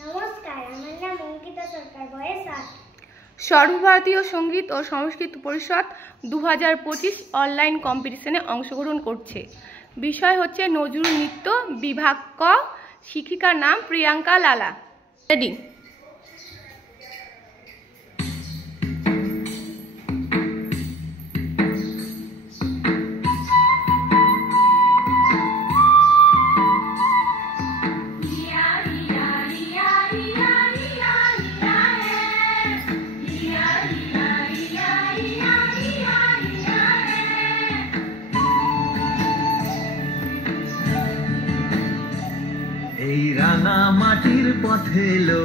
নমস্কার, আমার নাম অঙ্কিতা সরকার, বয়স 8। সর্বভারতীয় সঙ্গীত ও সংস্কৃত পরিষদ 2025 অনলাইন কম্পিটিশনে অংশগ্রহণ করছে। বিষয় হচ্ছে নজরুল নৃত্য, বিভাগ ক। শিক্ষিকার নাম প্রিয়াঙ্কা লালা। রেডি? এই রাঙা মাটির পথে এলো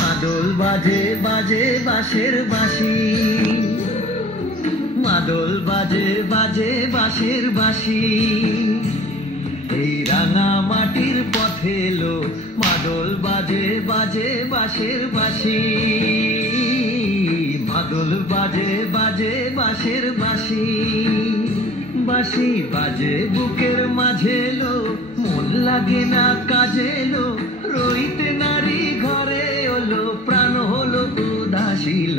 মাদল বাজে বাজে বাঁশের বাঁশি, মাদল বাজে বাজে বাঁশের বাঁশি। এই রাঙা মাটির পথে এলো মাদল বাজে বাজে বাঁশের বাঁশি, মাদল বাজে বাজে বাঁশের বাঁশি। বাঁশি বাজে বুকের মাঝে এলো, মন লাগে না কাজে এলো, রইতে নারী ঘরে হলো, প্রাণ হলো উদাসীল।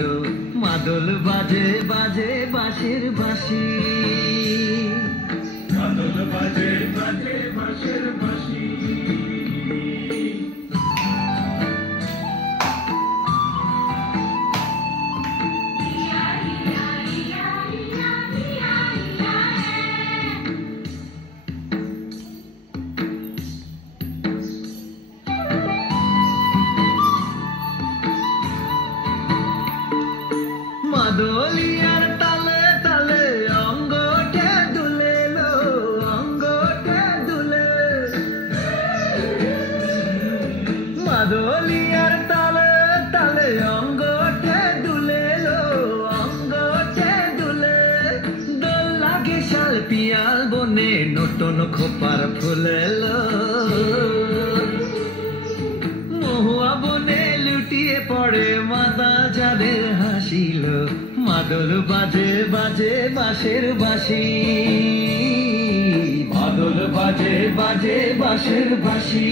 মাদল বাজে বাজে বাঁশের বাঁশি, মাদল বাজে বাজে বাঁশের বাঁশি। মাদলিয়ার তালে তালে অঙ্গটা দুলে লো, অঙ্গটা দুলে। মাদলিয়ার তালে তালে অঙ্গটা দুলে লো, অঙ্গটা দুলে। দোল লাগে শাল পিয়াল বনে, নতুন খোপার ফুলে লো। মহুয়া বনে লুটিয়ে পড়ে মাদা যাদের হাসিল। মাদল বাজে বাজে বাঁশের বাঁশি, মাদল বাজে বাজে বাঁশের বাঁশি।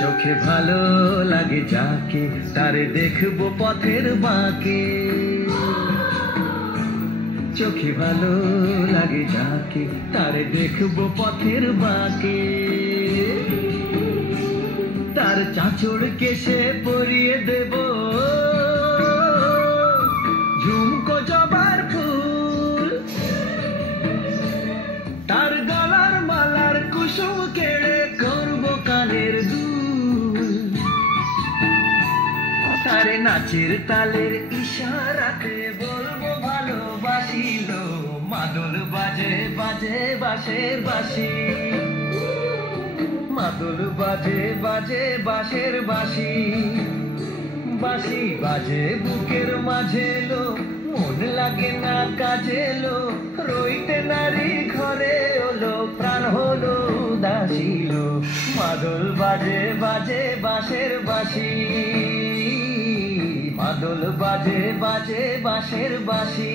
চোখে ভালো লাগে যাকে, তারে দেখবো পথের বাঁকে। চোখে ভালো লাগে যাকে, তারে দেখবো পথের বাঁকে। তার চাঁচড় কেশে পরিয়ে দেব ঝুমকো জবার ফুল, তার গলার মালার কুসুম কেড়ে করবো কানের দুল। তারে নাচের তালের ইশারাতে বলবো ভালোবাসিল। মাদল বাজে বাজে বাঁশের বাঁশি, মাদল বাজে বাজে বাঁশের বাঁশি। বাঁশি বাজে বুকের মাঝে এলো, মন লাগে না কাজে এলো, রইতে নারী ঘরে হলো, প্রাণ হলো উদাসীল। মাদল বাজে বাজে বাঁশের বাঁশি, মাদল বাজে বাজে বাঁশের বাঁশি।